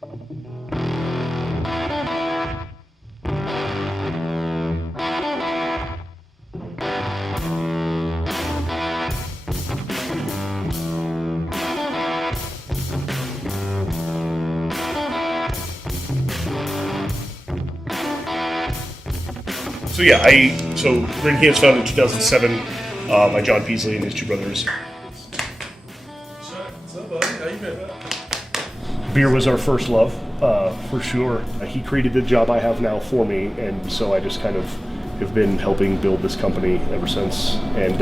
So yeah, Grand Canyon was founded in 2007 by John Peasley and his two brothers. What's up, buddy? How you been? Beer was our first love, for sure. He created the job I have now for me, and so I just kind of have been helping build this company ever since, and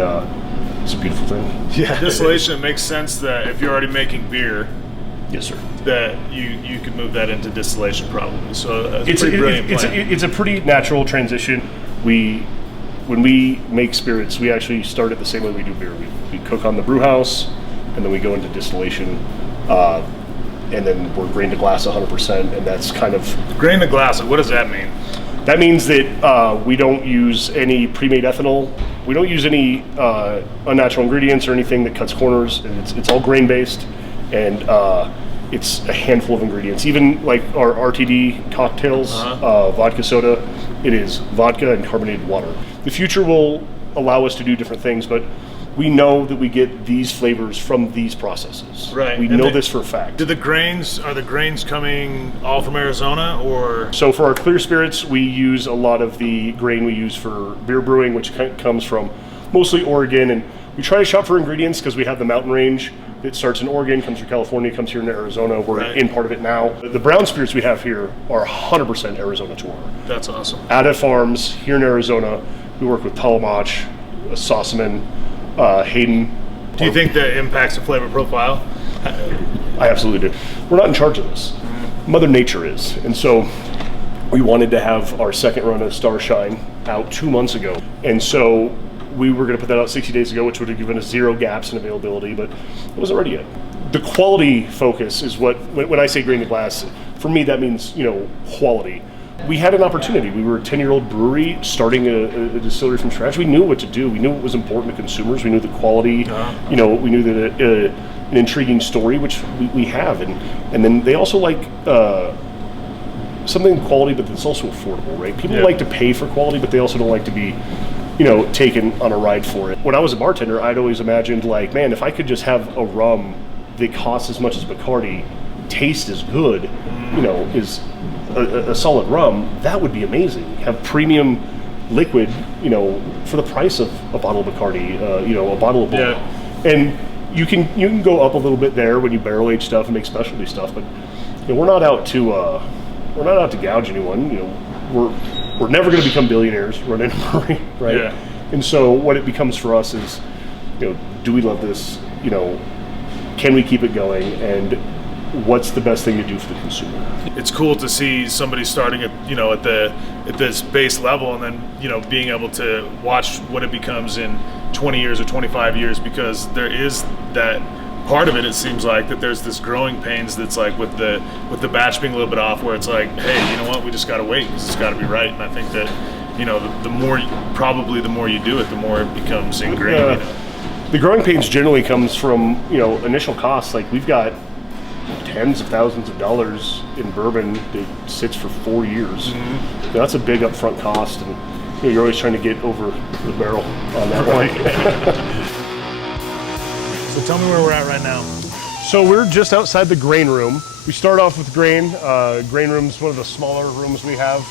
it's a beautiful thing. Yeah, distillation, it makes sense that if you're already making beer, yes, sir, that you could move that into distillation probably. So it's a pretty brilliant plan. It's a pretty natural transition. When we make spirits, we actually start it the same way we do beer. We cook on the brew house, and then we go into distillation, and then we're grain to glass 100%, and that's kind of... Grain to glass, what does that mean? That means that we don't use any pre-made ethanol. We don't use any unnatural ingredients or anything that cuts corners. It's all grain-based, and it's a handful of ingredients. Even like our RTD cocktails, vodka soda, it is vodka and carbonated water. The future will allow us to do different things, but we know that we get these flavors from these processes. Right. We know this for a fact. Are the grains coming all from Arizona, or? So for our clear spirits, we use a lot of the grain we use for beer brewing, which comes from mostly Oregon, and we try to shop for ingredients because we have the mountain range. It starts in Oregon, comes through California, comes here into Arizona. We're in part of it now. The brown spirits we have here are 100% Arizona terroir. That's awesome. Out at farms here in Arizona, we work with Palomach, Sossaman, Hayden. Do you think that impacts the flavor profile? I absolutely do. We're not in charge of this. Mother Nature is. And so we wanted to have our second run of Starshine out 2 months ago. And so we were going to put that out 60 days ago, which would have given us 0 gaps in availability, but it wasn't ready yet. The quality focus is what, when I say grain to glass, for me that means, quality. We had an opportunity. We were a 10-year-old brewery starting a distillery from scratch. We knew what to do. We knew what was important to consumers. We knew the quality. We knew that an intriguing story, which we have, and then they also like something quality, but that's also affordable, right? People like to pay for quality, but they also don't like to be taken on a ride for it. When I was a bartender, I'd always imagined, like, man, if I could just have a rum that costs as much as Bacardi, taste as good, is a solid rum, that would be amazing. Have premium liquid, for the price of a bottle of Bacardi, a bottle of Bull. And you can go up a little bit there when you barrel age stuff and make specialty stuff, but we're not out to gouge anyone. We're never going to become billionaires running a brewery, right? Yeah. And so what it becomes for us is, do we love this? Can we keep it going? And what's the best thing to do for the consumer? It's cool to see somebody starting at at this base level, and then being able to watch what it becomes in 20 years or 25 years, because there is that part of it. It seems like that there's this growing pains that's like with the batch being a little bit off, where it's like, hey, you know what, we just got to wait because it's got to be right. And I think that the more you do it, the more it becomes ingrained. The growing pains generally comes from initial costs. Like, we've got tens of thousands of dollars in bourbon that sits for 4 years. That's a big upfront cost, and you're always trying to get over the barrel on that one. So tell me where we're at right now. So we're just outside the grain room. We start off with grain. Grain room's one of the smaller rooms we have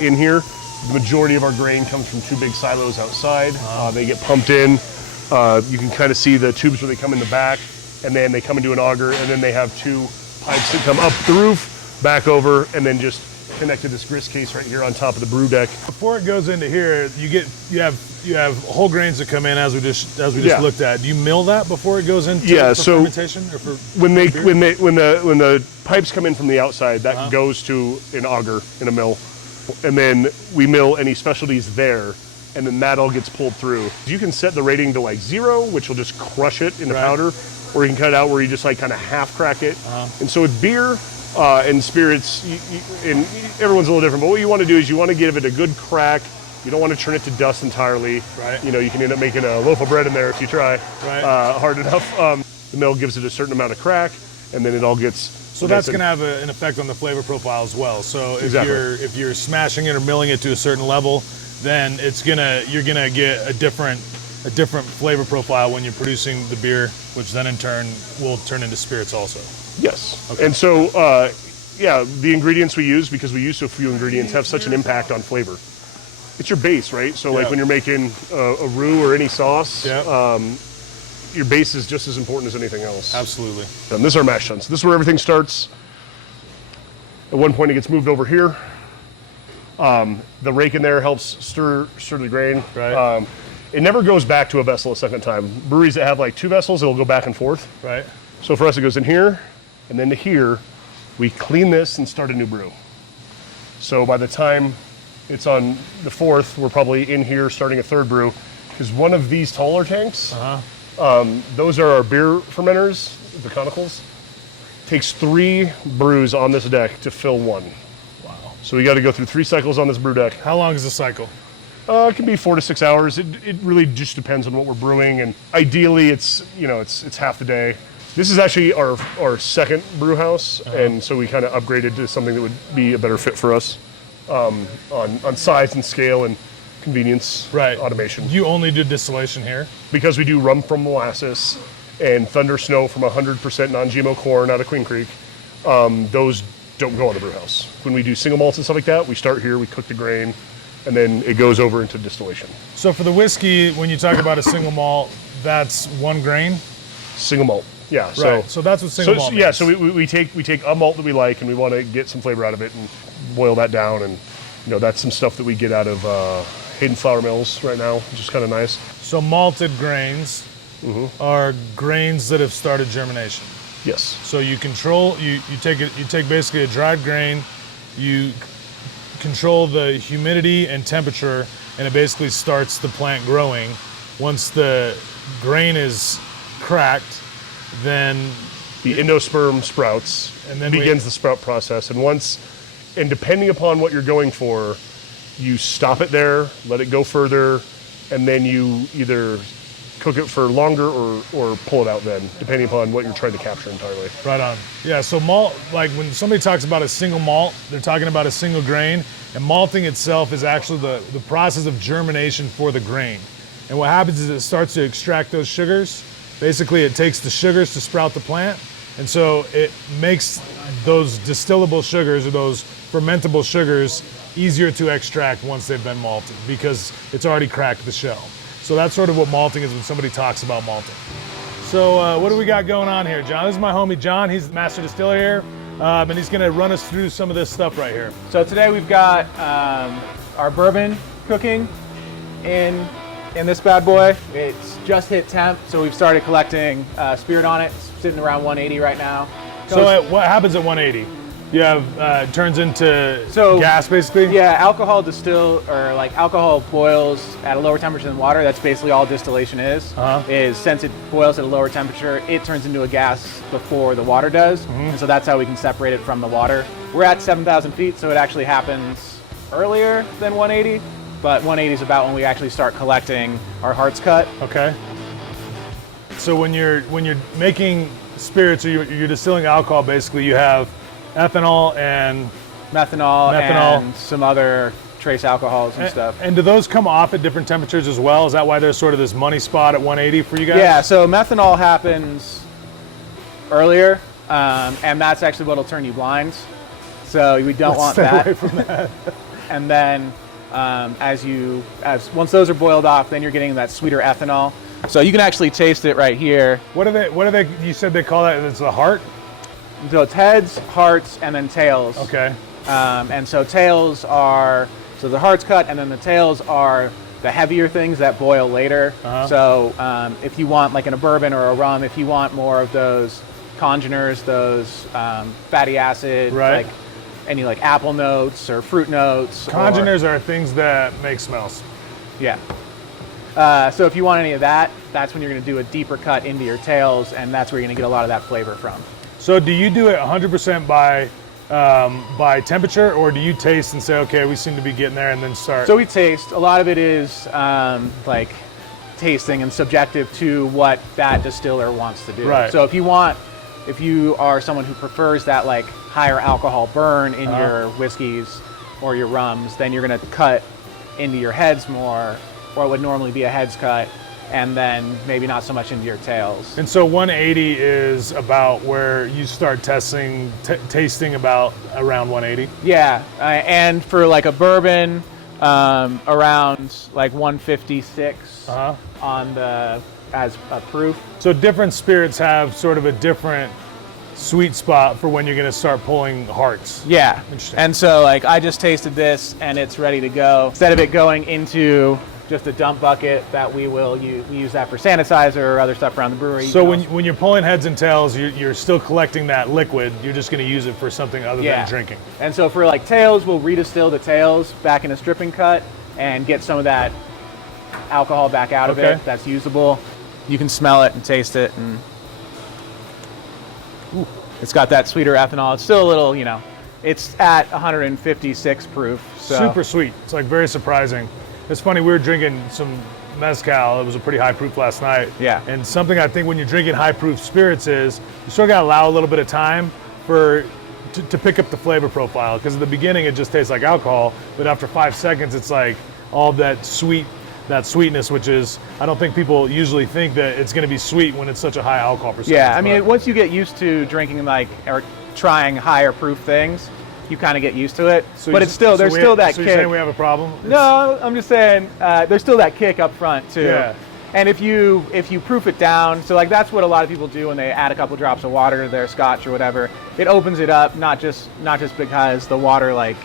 in here. The majority of our grain comes from 2 big silos outside. They get pumped in. You can kind of see the tubes where they come in the back, and then they come into an auger, and then they have 2 pipes that come up the roof, back over, and then just connect to this grist case right here on top of the brew deck. Before it goes into here, you have whole grains that come in as we just looked at. Do you mill that before it goes into fermentation? Or when the pipes come in from the outside, that goes to an auger in a mill, and then we mill any specialties there, and then that all gets pulled through. You can set the rating to like 0, which will just crush it into powder, or you can cut it out where you just like kind of half crack it. And so with beer and spirits, and everyone's a little different, but what you want to do is you want to give it a good crack. You don't want to turn it to dust entirely. Right. You can end up making a loaf of bread in there if you try hard enough. The mill gives it a certain amount of crack, and then it all gets So that's going to have an effect on the flavor profile as well. So if you're smashing it or milling it to a certain level, then you're gonna get a different flavor profile when you're producing the beer, which then in turn will turn into spirits also. Yes. Okay. And so, the ingredients we use, because we use so few ingredients, have such an impact on flavor. It's your base, right? So like when you're making a roux or any sauce, your base is just as important as anything else. Absolutely. And this is our mash tun. So this is where everything starts. At one point it gets moved over here. The rake in there helps stir the grain. Right. It never goes back to a vessel a second time. Breweries that have like 2 vessels, it'll go back and forth. Right. So for us, it goes in here and then to here. We clean this and start a new brew. So by the time it's on the 4th, we're probably in here starting a 3rd brew. Because one of these taller tanks, those are our beer fermenters, the conicals. Takes 3 brews on this deck to fill 1. Wow. So we got to go through 3 cycles on this brew deck. How long is the cycle? It can be 4 to 6 hours. It really just depends on what we're brewing, and ideally it's half the day. This is actually our 2nd brew house, and so we kind of upgraded to something that would be a better fit for us on size and scale and convenience. Right. Automation. You only do distillation here? Because we do rum from molasses and thunder snow from 100% non-GMO corn out of Queen Creek. Those don't go on the brew house. When we do single malts and stuff like that, we start here, we cook the grain, and then it goes over into distillation. So for the whiskey, when you talk about a single malt, that's 1 grain? Single malt, yeah. Right. So that's what single malt means. Yeah, so we take a malt that we like and we want to get some flavor out of it and boil that down, and that's some stuff that we get out of Hayden Flour Mills right now, which is kind of nice. So malted grains are grains that have started germination. Yes. So you take basically a dried grain, you control the humidity and temperature, and it basically starts the plant growing. Once the grain is cracked, then the endosperm sprouts and then begins the sprout process. And depending upon what you're going for, you stop it there, let it go further, and then you either cook it for longer or pull it out then, depending upon what you're trying to capture entirely. Right on. Yeah, so malt, like when somebody talks about a single malt, they're talking about a single grain, and malting itself is actually the process of germination for the grain. And what happens is it starts to extract those sugars. Basically, it takes the sugars to sprout the plant, and so it makes those distillable sugars or those fermentable sugars easier to extract once they've been malted because it's already cracked the shell. So that's sort of what malting is when somebody talks about malting. So what do we got going on here, John? This is my homie John. He's the master distiller here, and he's going to run us through some of this stuff right here. So today we've got our bourbon cooking in this bad boy. It's just hit temp, so we've started collecting spirit on it. It's sitting around 180 right now. So what happens at 180? You have it turns into gas basically? Yeah, alcohol alcohol boils at a lower temperature than water. That's basically all distillation is. Is since it boils at a lower temperature, it turns into a gas before the water does. And so that's how we can separate it from the water. We're at 7,000 feet, so it actually happens earlier than 180, but 180 is about when we actually start collecting our hearts cut. Okay. So when you're making spirits or you're distilling alcohol, basically you have ethanol and methanol and some other trace alcohols and stuff. And do those come off at different temperatures as well? Is that why there's sort of this money spot at 180 for you guys? Yeah, so methanol happens earlier, and that's actually what'll turn you blind. So we don't want that. Away from that. And then once those are boiled off, then you're getting that sweeter ethanol. So you can actually taste it right here. What are they? You said they call that, it's the heart? So it's heads, hearts, and then tails. Okay. And so tails are, the hearts cut, and then the tails are the heavier things that boil later. So if you want, like in a bourbon or a rum, if you want more of those congeners, those fatty acid, right, like any like apple notes or fruit notes. Congeners are things that make smells. Yeah. So if you want any of that, that's when you're going to do a deeper cut into your tails, and that's where you're going to get a lot of that flavor from. So do you do it 100% by temperature, or do you taste and say, okay, we seem to be getting there, and then start? So we taste. A lot of it is like tasting and subjective to what that distiller wants to do. Right. So if you want if you are someone who prefers that like higher alcohol burn in your whiskeys or your rums, then you're going to cut into your heads more, or it would normally be a heads cut, and then maybe not so much into your tails. And so 180 is about where you start tasting about around 180? Yeah, and for like a bourbon, around like 156 on the as a proof. So different spirits have sort of a different sweet spot for when you're going to start pulling hearts. Yeah, Interesting. and so like I just tasted this and it's ready to go. Instead of it going into just a dump bucket that we use that for sanitizer or other stuff around the brewery. So when you're pulling heads and tails, you're still collecting that liquid. You're just going to use it for something other than drinking. And so for like tails, we'll redistill the tails back in a stripping cut and get some of that alcohol back out of it that's usable. You can smell it and taste it, and it's got that sweeter ethanol. It's still a little, it's at 156 proof. So. Super sweet. It's like very surprising. It's funny, we were drinking some mezcal. It was a pretty high proof last night. Yeah. And something I think when you're drinking high proof spirits is you sort of got to allow a little bit of time to pick up the flavor profile. Because at the beginning it just tastes like alcohol, but after 5 seconds it's like all that sweetness, which is, I don't think people usually think that it's going to be sweet when it's such a high alcohol percentage. Yeah, I mean, once you get used to drinking or trying higher proof things, you kind of get used to it. So but there's still that kick. So you're saying we have a problem? No, I'm just saying there's still that kick up front too. Yeah. And if you proof it down, so like that's what a lot of people do when they add a couple drops of water to their scotch or whatever. It opens it up, not just because the water like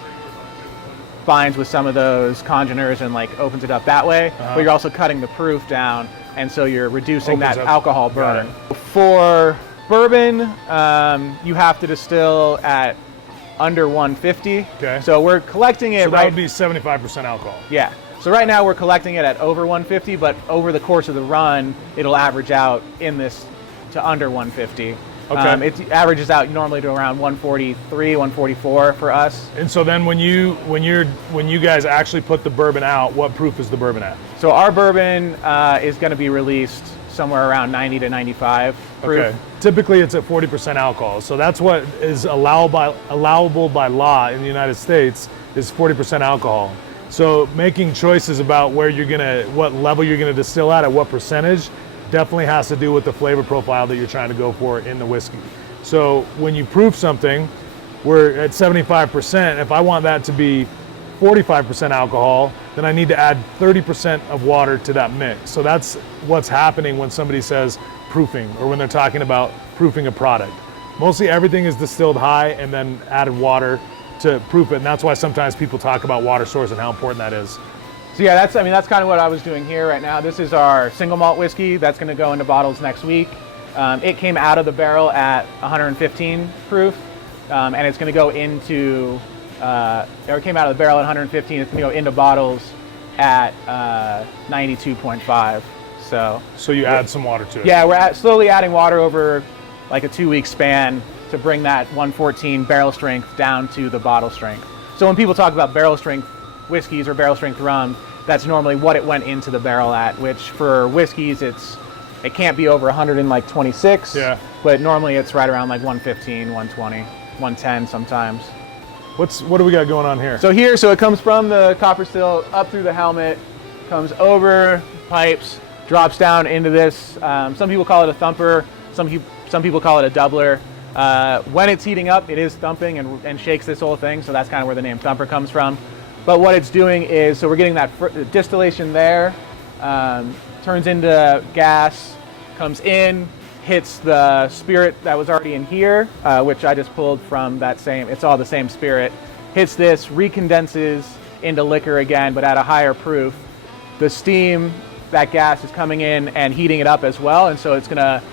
binds with some of those congeners and like opens it up that way, but you're also cutting the proof down, and so you're reducing that alcohol burn. For bourbon, you have to distill at under 150. Okay. So we're collecting it. So that would be 75% alcohol. Yeah. So right now we're collecting it at over 150, but over the course of the run, it'll average out in this to under 150. Okay. It averages out normally to around 143, 144 for us. And so then when you guys actually put the bourbon out, what proof is the bourbon at? So our bourbon is going to be released somewhere around 90 to 95 proof. Okay. Typically it's at 40% alcohol. So that's what is allowable by law in the United States is 40% alcohol. So making choices about what level you're gonna distill at what percentage, definitely has to do with the flavor profile that you're trying to go for in the whiskey. So when you proof something, we're at 75%. If I want that to be 45% alcohol, then I need to add 30% of water to that mix. So that's what's happening when somebody says proofing, or when they're talking about proofing a product. Mostly everything is distilled high and then added water to proof it, and that's why sometimes people talk about water source and how important that is. So yeah, that's kind of what I was doing here right now. This is our single malt whiskey that's going to go into bottles next week. It came out of the barrel at 115 proof, and it's going to go into, it came out of the barrel at 115. It's going to go into bottles at 92.5. So you add some water to it. Yeah, we're slowly adding water over like a 2-week span to bring that 114 barrel strength down to the bottle strength. So when people talk about barrel strength whiskeys or barrel strength rum, that's normally what it went into the barrel at, which for whiskeys it can't be over 126. Yeah. But normally it's right around like 115, 120, 110 sometimes. What do we got going on here? So it comes from the copper still up through the helmet, comes over pipes, drops down into this. Some people call it a thumper. Some people call it a doubler. When it's heating up, it is thumping and shakes this whole thing. So that's kind of where the name thumper comes from. But what it's doing is, so we're getting that distillation there, turns into gas, comes in, hits the spirit that was already in here, which I just pulled from it's all the same spirit, hits this, recondenses into liquor again, but at a higher proof. The steam, that gas is coming in and heating it up as well, and so it's gonna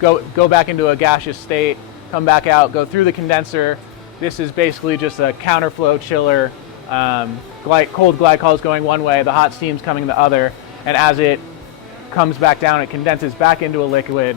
go back into a gaseous state, come back out, go through the condenser. This is basically just a counterflow chiller. Cold glycol is going one way, the hot steam's coming the other, and as it comes back down, it condenses back into a liquid,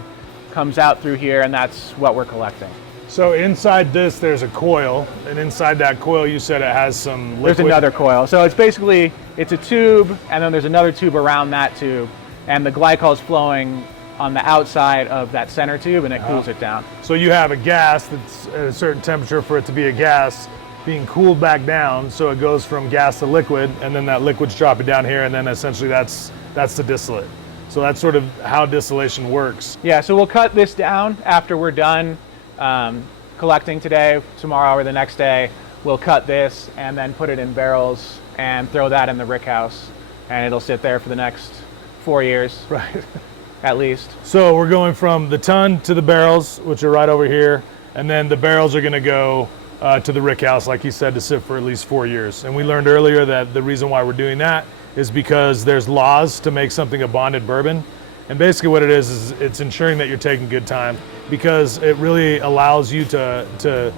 comes out through here, and that's what we're collecting. So inside this, there's a coil, and inside that coil, you said it has some liquid. There's another coil. So it's a tube, and then there's another tube around that tube, and the glycol is flowing on the outside of that center tube, and it cools it down. So you have a gas that's at a certain temperature for it to be a gas being cooled back down, so it goes from gas to liquid, and then that liquid's dropping down here, and then essentially that's the distillate. So that's sort of how distillation works. Yeah, so we'll cut this down after we're done collecting today, tomorrow, or the next day. We'll cut this and then put it in barrels and throw that in the rick house, and it'll sit there for the next 4 years. Right. At least. So we're going from the ton to the barrels, which are right over here, and then the barrels are going to go to the rick house, like he said, to sit for at least 4 years. And we learned earlier that the reason why we're doing that is because there's laws to make something a bonded bourbon. And basically what it is it's ensuring that you're taking good time, because it really allows you to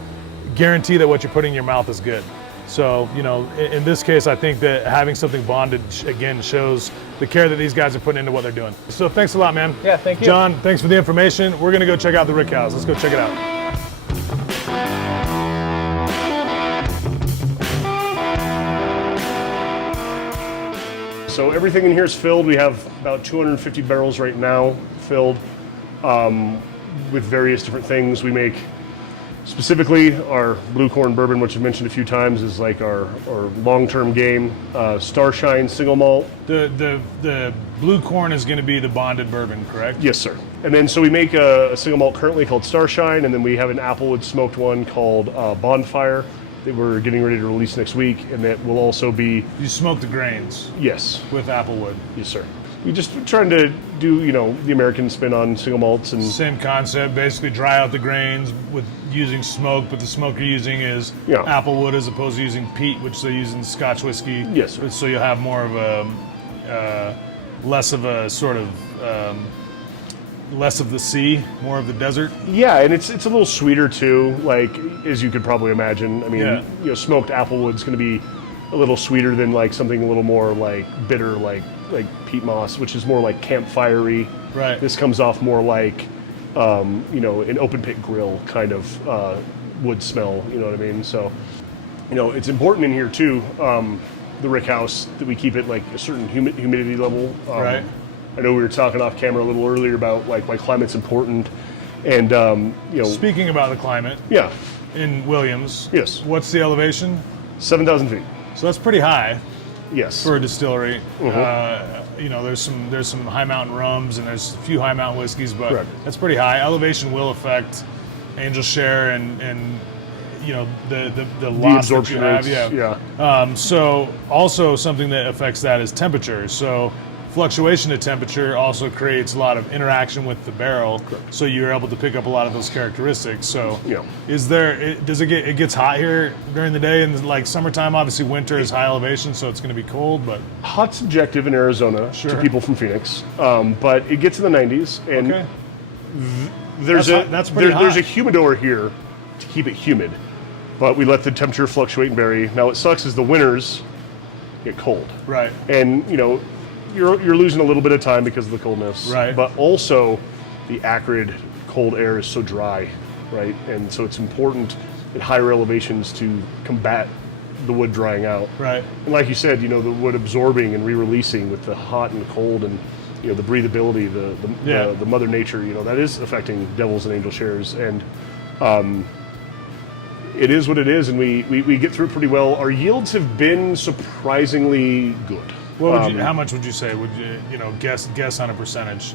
guarantee that what you're putting in your mouth is good. So, you know, in this case, I think that having something bonded, again, shows the care that these guys are putting into what they're doing. So thanks a lot, man. Yeah, thank you. John, thanks for the information. We're going to go check out the rick house. Let's go check it out. So everything in here is filled. We have about 250 barrels right now filled with various different things. We make specifically our blue corn bourbon, which I've mentioned a few times, is like our long-term game. Starshine single malt. The blue corn is going to be the bonded bourbon, correct? Yes, sir. And then so we make a single malt currently called Starshine, and then we have an applewood smoked one called Bonfire that we're getting ready to release next week, and that will also be... You smoke the grains? Yes. With applewood? Yes, sir. We just trying to do, you know, the American spin on single malts. And same concept, basically dry out the grains with using smoke, but the smoke you're using is applewood as opposed to using peat, which they use in Scotch whiskey. Yes, sir. So you'll have more of a, less of a sort of, less of the sea, more of the desert. Yeah, and it's a little sweeter too, like, as you could probably imagine. I mean, you know, smoked applewood's going to be a little sweeter than like something a little more like bitter, like peat moss, which is more like campfirey. Right. This comes off more like, you know, an open pit grill kind of wood smell. You know what I mean? So, you know, it's important in here too, the rick house, that we keep it like a certain humidity level. Right. I know we were talking off camera a little earlier about like why climate's important, and you know. Speaking about the climate. Yeah. In Williams. Yes. What's the elevation? 7,000 feet. So that's pretty high. Yes. For a distillery. You know, there's some high mountain rums and there's a few high mountain whiskeys, but that's pretty high. Elevation will affect angel share and you know the loss that you have. Yeah. So also something that affects that is temperature. So fluctuation of temperature also creates a lot of interaction with the barrel, so you're able to pick up a lot of those characteristics. So, it gets hot here during the day, and like summertime, obviously winter is high elevation, so it's going to be cold. But hot's subjective in Arizona to people from Phoenix, but it gets in the 90s, and there's a humidor here to keep it humid, but we let the temperature fluctuate and vary. Now, what sucks is the winters get cold, right? And you know, you're losing a little bit of time because of the coldness, right? But also, the acrid cold air is so dry, right? And so it's important at higher elevations to combat the wood drying out, right? And like you said, you know, the wood absorbing and re-releasing with the hot and cold, and you know, the breathability, the Mother Nature, you know, that is affecting Devils and Angel shares, and it is what it is, and we get through it pretty well. Our yields have been surprisingly good. What would how much would you say? Would you guess on a percentage?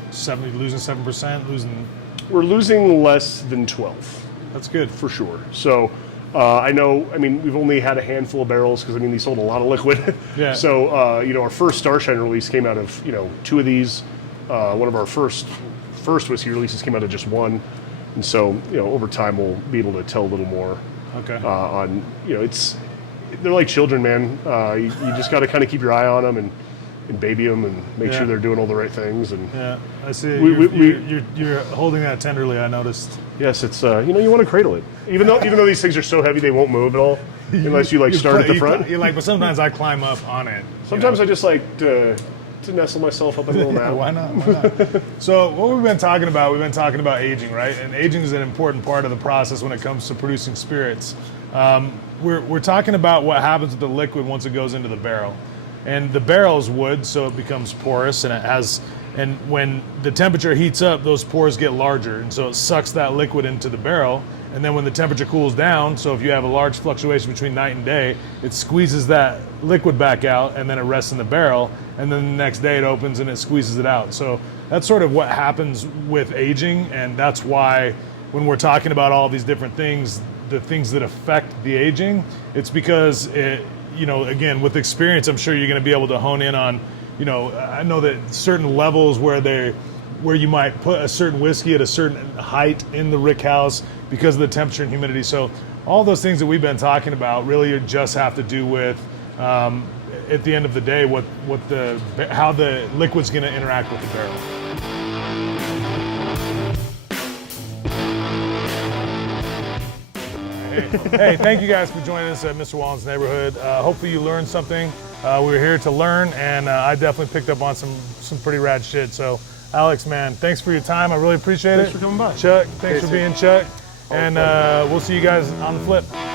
Losing 7%, We're losing less than 12. That's good for sure. So I know. I mean, we've only had a handful of barrels because they sold a lot of liquid. Yeah. So you know, our first Starshine release came out of 2 of these. One of our first whiskey releases came out of just 1, and so you know, over time we'll be able to tell a little more. Okay. On they're like children, man. You just got to kind of keep your eye on them and baby them and make sure they're doing all the right things. And I see. You're holding that tenderly. I noticed. Yes, it's you want to cradle it, even though these things are so heavy they won't move at all unless you start at the front. But sometimes I climb up on it. Sometimes I just like to nestle myself up in a little nap. Why not? So what we've been talking about aging, right? And aging is an important part of the process when it comes to producing spirits. We're talking about what happens with the liquid once it goes into the barrel. And the barrel is wood, so it becomes porous, and it has And when the temperature heats up, those pores get larger, and so it sucks that liquid into the barrel. And then when the temperature cools down, so if you have a large fluctuation between night and day, it squeezes that liquid back out, and then it rests in the barrel, and then the next day it opens and it squeezes it out. So that's sort of what happens with aging, and that's why when we're talking about all these different things, the things that affect the aging, it's because again, with experience, I'm sure you're going to be able to hone in on, I know that certain levels where you might put a certain whiskey at a certain height in the rick house because of the temperature and humidity. So all those things that we've been talking about really just have to do with, at the end of the day, how the liquid's going to interact with the barrel. Hey, thank you guys for joining us at Mr. Wallen's Neighborhood. Hopefully you learned something. We're here to learn, and I definitely picked up on some pretty rad shit. So, Alex, man, thanks for your time. I really appreciate it. Thanks for coming by. Chuck, thanks for being Chuck. And we'll see you guys on the flip.